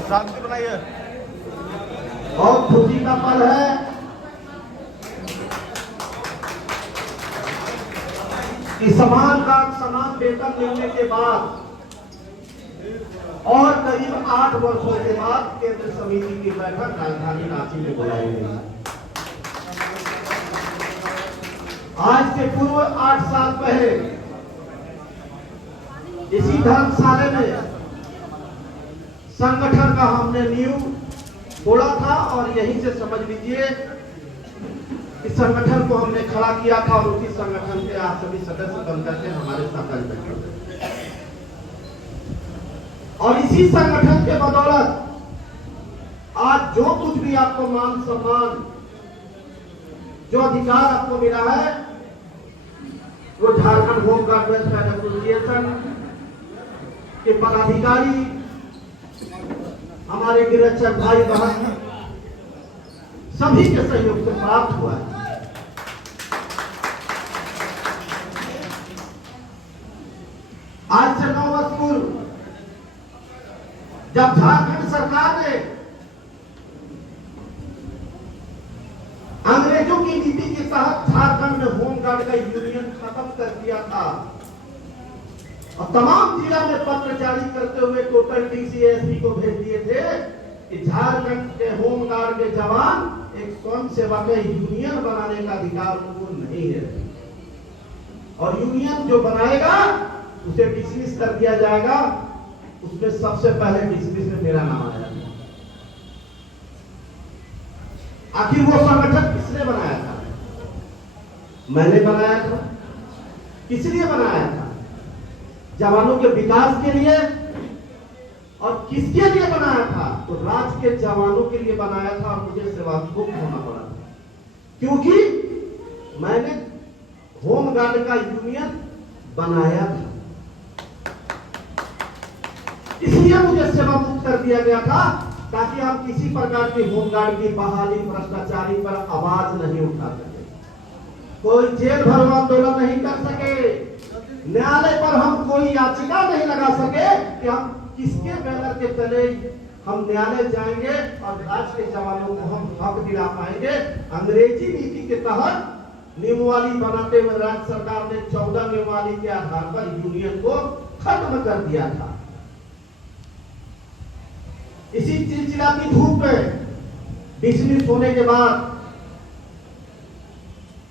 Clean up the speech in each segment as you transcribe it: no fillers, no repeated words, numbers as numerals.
शांति बनाइए। बहुत खुशी का पल है कि समान काम समान वेतन मिलने के बाद और करीब 8 वर्षों के बाद केंद्र समिति की बैठक राजधानी रांची में बुलाई गई। आज से पूर्व 8 साल पहले इसी धर्मशाला में संगठन का हमने नींव तोड़ा था और यहीं से समझ लीजिए इस संगठन को हमने खड़ा किया था और उसी संगठन के आज सभी सदस्य बनकर के हमारे साथ बैठे और इसी संगठन के बदौलत आज जो कुछ भी आपको मान सम्मान जो अधिकार आपको मिला है वो Jharkhand home guard welfare association के पदाधिकारी हमारे गिरक्षक भाई बहन सभी के सहयोग से प्राप्त हुआ है। आज से 9 वर्ष पूर्व जब झारखंड सरकार ने अंग्रेजों की नीति के तहत झारखंड में होमगार्ड का यूनियन खत्म कर दिया था और तमाम जिला में पत्र जारी करते हुए टोटल डीसी एसपी को भेज दिए थे कि झारखंड के होमगार्ड के जवान एक स्वयं सेवक यूनियन बनाने का अधिकार उनको नहीं है और यूनियन जो बनाएगा उसे डिसमिस कर दिया जाएगा। उसमें सबसे पहले डिसमिस में मेरा नाम आया। आखिर वो संगठन किसने बनाया था? मैंने बनाया था। किस लिए बनाया था? जवानों के विकास के लिए। और किसके लिए बनाया था? तो राज्य के जवानों के लिए बनाया था और मुझे सेवामुक्त होना पड़ा था क्योंकि मैंने होमगार्ड का यूनियन बनाया था। इसलिए मुझे सेवा मुक्त कर दिया गया था ताकि आप किसी प्रकार की होमगार्ड की बहाली भ्रष्टाचारी पर आवाज नहीं उठा सके, कोई जेल भरो आंदोलन नहीं कर सके, न्यायालय पर हम कोई याचिका नहीं लगा सके कि हम किसके बैनर के तले हम न्यायालय जाएंगे और राज्य के जवानों को हम हक दिला पाएंगे। अंग्रेजी नीति के तहत नियमावली बनाते हुए राज्य सरकार ने 14 नियमावली के आधार पर यूनियन को खत्म कर दिया था। इसी चिलचिलाती धूप में डिसमिस होने के बाद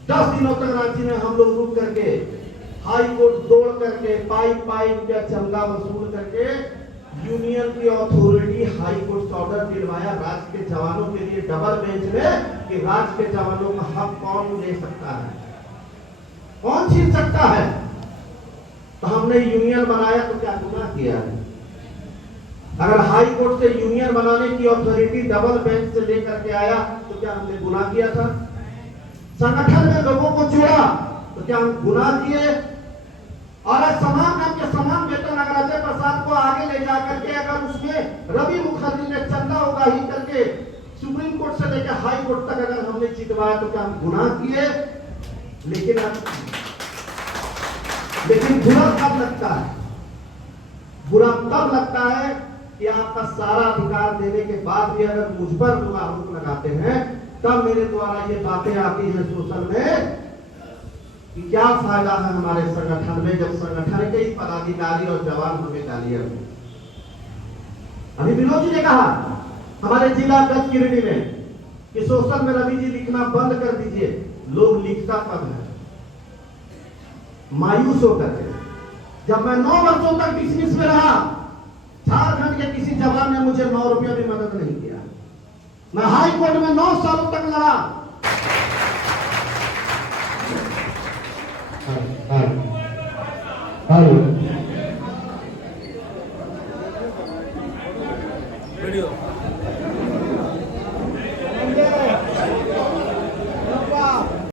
10 दिनों तक रांची में हम लोग रुक करके हाई कोर्ट दौड़ करके पाइप का चंदा वसूल करके यूनियन की अथॉरिटी हाई कोर्ट से ऑर्डर दिलवाया राज्य के जवानों के लिए डबल बेंच में कि राज्य के जवानों का हक कौन ले सकता है, कौन छीन सकता है। तो हमने यूनियन बनाया तो क्या गुनाह किया है? अगर हाई कोर्ट से यूनियन बनाने की अथॉरिटी डबल बेंच से लेकर के आया तो क्या हमने गुनाह किया था? संगठन में लोगों को जोड़ा तो क्या हम गुनाह किए? और समान नाम के समान वेतन अगर अजय प्रसाद को आगे ले जाकर के अगर उसमें रवि मुखर्जी ने चंदा उगाही करके सुप्रीम कोर्ट से लेकर हाई कोर्ट तक अगर हमने जितवाया तो क्या हम गुनाह किए? लेकिन बुरा कब लगता है? बुरा तब लगता है कि आपका सारा अधिकार देने के बाद भी अगर मुझ पर लोग आरोप लगाते हैं तब मेरे द्वारा ये बातें आती हैं सोशल में कि क्या फायदा है हमारे संगठन में जब संगठन के ही पदाधिकारी और जवान हमें गालियां। अभी विनोद जी ने कहा हमारे जिला अध्यक्ष गिरिडीह में कि सोशल में रवि जी लिखना बंद कर दीजिए, लोग लिखता कब है? मायूस होकर के। जब मैं 9 वर्षों तक डिसमिस में रहा, झारखंड के किसी जवान ने मुझे 9 रुपया भी मदद नहीं किया। मैं हाई कोर्ट में 9 सालों तक लड़ा। वीडियो